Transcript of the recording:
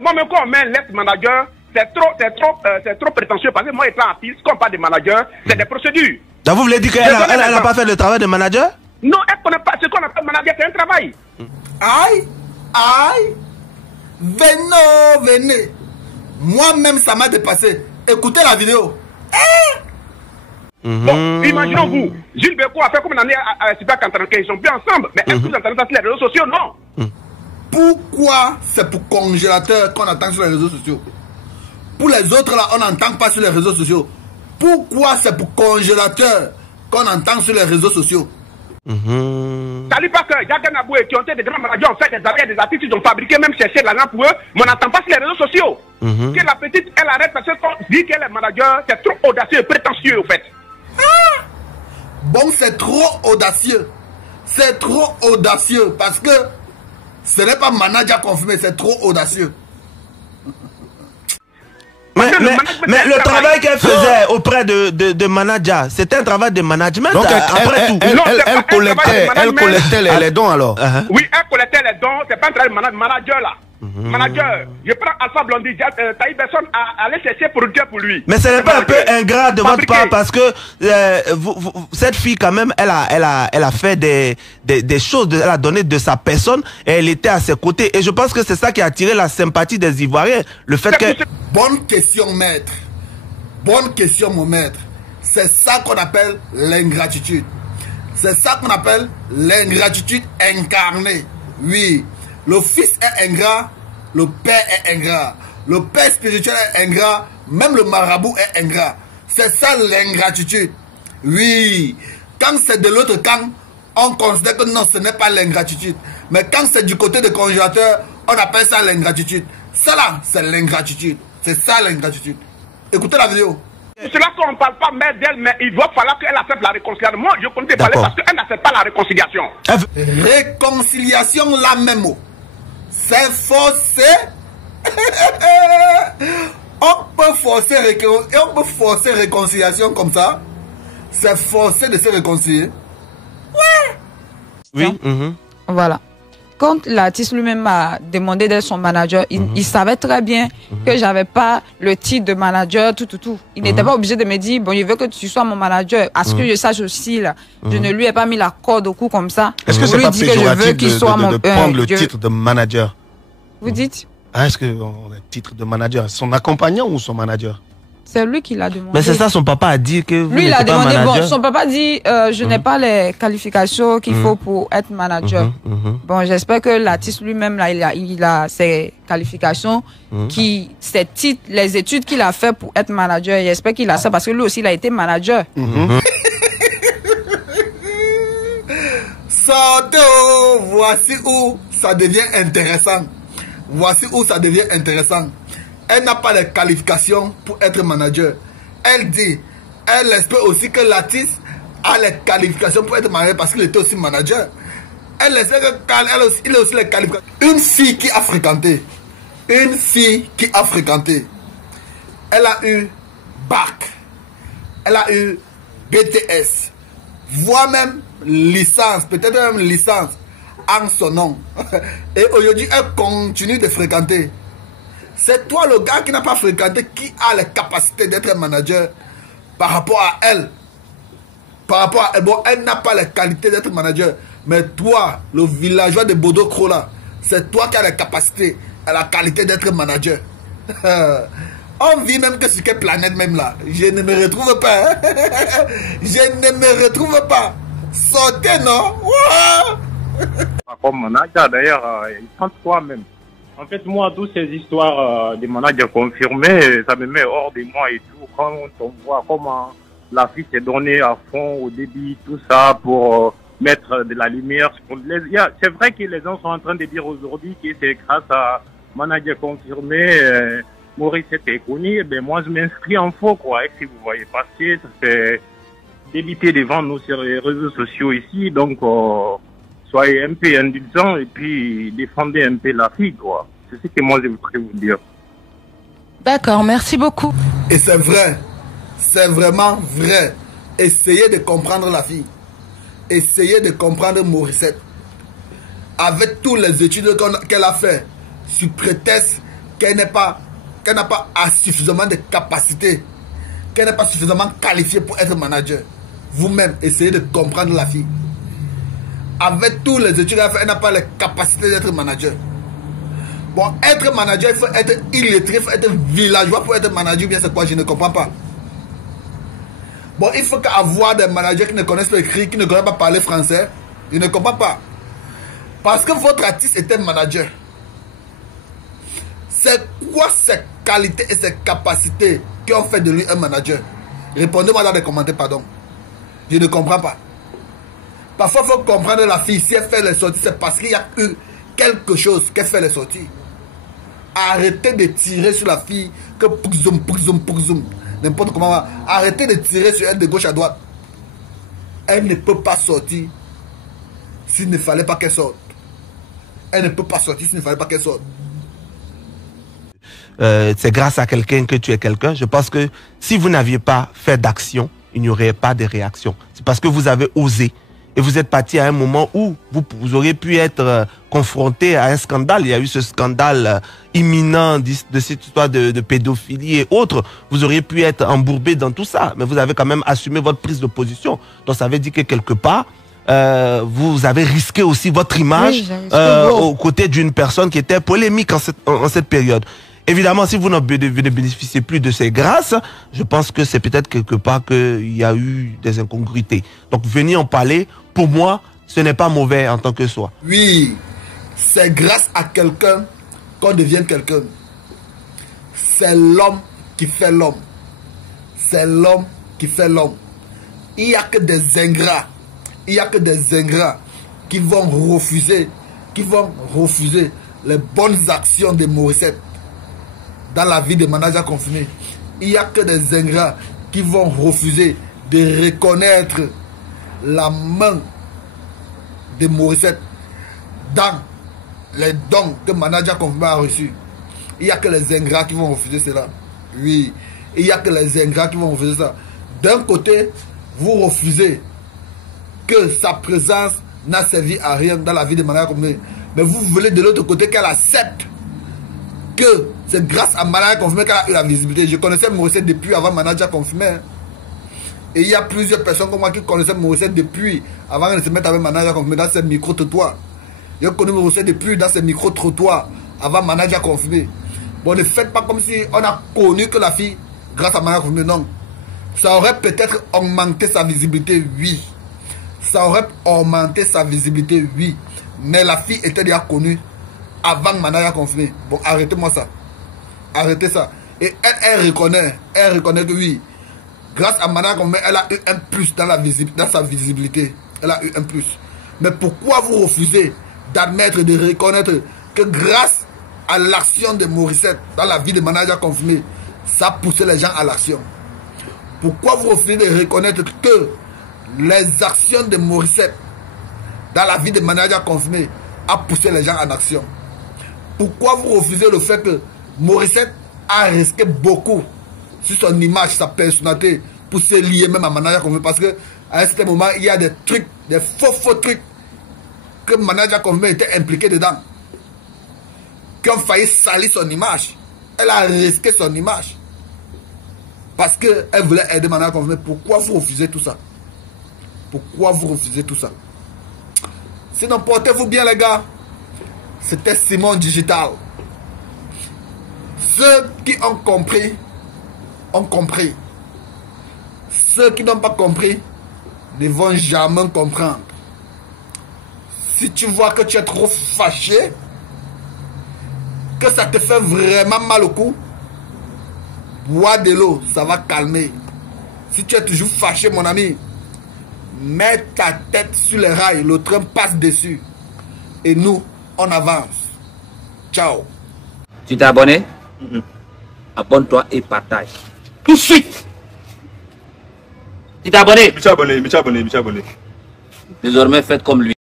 Moi-même, quand on met un left manager, c'est trop prétentieux parce que moi, étant artiste, quand on parle de manager, c'est des procédures. Donc vous voulez dire qu'elle n'a pas fait le travail de manager? Non, elle ne connaît pas ce qu'on appelle manager, c'est un travail. Aïe, aïe, venez. Moi-même, ça m'a dépassé. Écoutez la vidéo. Bon, imaginons-vous, Gilles Bécaud a fait comme une année à Super Cantaranke, ils sont plus ensemble. Mais est-ce que vous entendez ça sur les réseaux sociaux? Non. Pourquoi c'est pour congélateur qu'on entend sur les réseaux sociaux? Pour les autres, là, on n'entend pas sur les réseaux sociaux. Pourquoi c'est pour congélateur qu'on entend sur les réseaux sociaux? Ça ne dit pas que Jacques Naboué, qui ont été des grands managers, ont fait des arrières, des artistes, ils ont fabriqué, même cherché de l'argent pour eux, mais on n'entend pas sur les réseaux sociaux. Que la petite, elle arrête parce qu'on dit qu'elle est manager, c'est trop audacieux et prétentieux, au fait. Bon, c'est trop audacieux. C'est trop audacieux parce que ce n'est pas manager confirmé, c'est trop audacieux. Mais le travail qu'elle faisait auprès de manager, c'était un travail de management. Donc elle collectait les dons alors. Oui, elle collectait les dons, c'est pas un travail de manager là. Manager, je prends Alpha Blondy, Taïb Besson à aller chercher producteur pour lui. Mais ce n'est pas un peu ingrat de votre part parce que cette fille quand même, elle a fait des choses, elle a donné de sa personne et elle était à ses côtés. Et je pense que c'est ça qui a attiré la sympathie des Ivoiriens. Le fait que... Bonne question, maître. Bonne question, mon maître. C'est ça qu'on appelle l'ingratitude. C'est ça qu'on appelle l'ingratitude incarnée. Oui. Le fils est ingrat, le père est ingrat. Le père spirituel est ingrat, même le marabout est ingrat. C'est ça l'ingratitude. Oui. Quand c'est de l'autre camp, on considère que non, ce n'est pas l'ingratitude. Mais quand c'est du côté des congélateurs, on appelle ça l'ingratitude. Ça là, c'est l'ingratitude. C'est ça l'ingratitude. Écoutez la vidéo. C'est là qu'on ne parle pas d'elle, mais il va falloir qu'elle accepte la réconciliation. Moi, je comptais parler parce qu'elle n'accepte pas la réconciliation. Réconciliation, la même mot. C'est forcé. On peut forcer réconciliation comme ça. C'est forcé de se réconcilier. Oui. Voilà. Quand l'artiste lui-même m'a demandé d'être son manager, il savait très bien que j'avais pas le titre de manager, tout. Il n'était pas obligé de me dire, bon, je veux que tu sois mon manager. À ce que je sache aussi, là, je ne lui ai pas mis la corde au cou comme ça. Est-ce que c'est pas péjoratif de prendre le titre de manager? Vous dites? Est-ce que le titre de manager, son accompagnant ou son manager? C'est lui qui l'a demandé. Mais c'est ça, son papa a dit que vous lui, il a demandé, manager. bon, son papa dit, je n'ai pas les qualifications qu'il faut pour être manager. Bon, j'espère que l'artiste lui-même, là, il a ses qualifications, ses titres, les études qu'il a fait pour être manager. J'espère qu'il a ça parce que lui aussi, il a été manager. Sortez, voici où ça devient intéressant. Voici où ça devient intéressant. Elle n'a pas les qualifications pour être manager. Elle dit, elle espère aussi que l'artiste a les qualifications pour être manager parce qu'il était aussi manager. Elle espère qu'il a aussi les qualifications. Une fille qui a fréquenté, elle a eu bac, elle a eu BTS, voire même licence, peut-être même licence en son nom. Et aujourd'hui, elle continue de fréquenter. C'est toi le gars qui n'a pas fréquenté, qui a les capacités d'être manager par rapport à elle. Par rapport à elle, bon, elle n'a pas les qualités d'être manager. Mais toi, le villageois de Bodo-Kro là, c'est toi qui as les capacités et la qualité d'être manager. On vit même que sur quelle planète même là. Je ne me retrouve pas. Je ne me retrouve pas. Sortez, non? Comme manager, d'ailleurs, il pense quoi même? En fait, moi, toutes ces histoires de managers confirmés, ça me met hors de moi et tout. Quand on voit comment la fille s'est donnée à fond au débit, tout ça, pour mettre de la lumière. C'est vrai que les gens sont en train de dire aujourd'hui que c'est grâce à manager confirmé, Maurice était connu. Ben moi, je m'inscris en faux, quoi. Et si vous voyez passer, ça fait débiter devant nous sur les réseaux sociaux ici. Donc, soyez un peu indulgents et puis défendez un peu la fille, quoi. C'est ce que moi je voudrais vous dire. D'accord, merci beaucoup. Et c'est vrai, c'est vraiment vrai. Essayez de comprendre la fille. Essayez de comprendre Morissette. Avec toutes les études qu'elle a fait, sous prétexte qu'elle n'a pas suffisamment de capacité, qu'elle n'est pas suffisamment qualifiée pour être manager. Vous-même, essayez de comprendre la fille. Avec tous les études qu'elle a fait, elle n'a pas les capacités d'être manager. Bon, être manager, il faut être illettré, il faut être villageois pour être manager, bien c'est quoi, je ne comprends pas. Bon, il faut qu'avoir des managers qui ne connaissent pas écrire, qui ne connaissent pas parler français, je ne comprends pas. Parce que votre artiste était manager. C'est quoi ses qualités et ses capacités qui ont fait de lui un manager? Répondez-moi dans les commentaires, pardon. Je ne comprends pas. Parfois, il faut comprendre la fille. Si elle fait les sorties, c'est parce qu'il y a eu quelque chose qu'elle fait les sorties. Arrêtez de tirer sur la fille que zoom, n'importe comment. Arrêtez de tirer sur elle de gauche à droite. Elle ne peut pas sortir s'il ne fallait pas qu'elle sorte. Elle ne peut pas sortir s'il ne fallait pas qu'elle sorte. C'est grâce à quelqu'un que tu es quelqu'un. Je pense que si vous n'aviez pas fait d'action, il n'y aurait pas de réaction. C'est parce que vous avez osé. Et vous êtes parti à un moment où vous auriez pu être confronté à un scandale. Il y a eu ce scandale imminent de cette histoire de pédophilie et autres. Vous auriez pu être embourbé dans tout ça. Mais vous avez quand même assumé votre prise de position. Donc ça veut dire que quelque part, vous avez risqué aussi votre image aux côtés d'une personne qui était polémique en cette période. Évidemment, si vous ne bénéficiez plus de ces grâces, je pense que c'est peut-être quelque part qu'il y a eu des incongruités. Donc, venir en parler, pour moi, ce n'est pas mauvais en tant que soi. Oui, c'est grâce à quelqu'un qu'on devient quelqu'un. C'est l'homme qui fait l'homme. C'est l'homme qui fait l'homme. Il n'y a que des ingrats. Il n'y a que des ingrats qui vont refuser les bonnes actions de Morissette dans la vie des managers confirmés. Il n'y a que des ingrats qui vont refuser de reconnaître la main de Morissette dans les dons que le manager confirmé a reçus. Il n'y a que les ingrats qui vont refuser cela. Oui, il n'y a que les ingrats qui vont refuser ça. D'un côté, vous refusez que sa présence n'a servi à rien dans la vie des managers confirmés. Mais vous voulez de l'autre côté qu'elle accepte que c'est grâce à manager confirmé qu'elle a eu la visibilité. Je connaissais Morissette depuis avant manager confirmé. Et il y a plusieurs personnes comme moi qui connaissaient Morissette depuis avant de se mettre avec manager confirmé dans ces micro-trottoirs. J'ai connu Morissette depuis dans ces micro-trottoirs avant manager confirmé. Bon, ne faites pas comme si on a connu que la fille grâce à manager confirmé. Non. Ça aurait peut-être augmenté sa visibilité, oui. Ça aurait augmenté sa visibilité, oui. Mais la fille était déjà connue avant manager confirmé. Bon, arrêtez-moi ça. Arrêtez ça. Et elle reconnaît que oui, grâce à manager confirmé, elle a eu un plus dans sa visibilité. Elle a eu un plus. Mais pourquoi vous refusez d'admettre, de reconnaître que grâce à l'action de Morissette dans la vie de manager confirmé, ça poussait les gens à l'action? Pourquoi vous refusez de reconnaître que les actions de Morissette dans la vie de manager confirmé a poussé les gens en action? Pourquoi vous refusez le fait que Morissette a risqué beaucoup sur son image, sa personnalité, pour se lier même à manager confirmé? Parce qu'à un certain moment, il y a des trucs, des faux trucs que manager confirmé était impliqué dedans, qui ont failli salir son image. Elle a risqué son image parce qu'elle voulait aider manager confirmé. Pourquoi vous refusez tout ça? Pourquoi vous refusez tout ça? Sinon, portez-vous bien, les gars. C'était Simon Digital. Ceux qui ont compris, ont compris. Ceux qui n'ont pas compris ne vont jamais comprendre. Si tu vois que tu es trop fâché, que ça te fait vraiment mal au cou, bois de l'eau, ça va calmer. Si tu es toujours fâché, mon ami, mets ta tête sur les rails, le train passe dessus. Et nous, on avance. Ciao. Tu t'es abonné? Abonne-toi et partage. Tout de suite. Tu t'es abonné? Je suis abonné. Désormais, faites comme lui.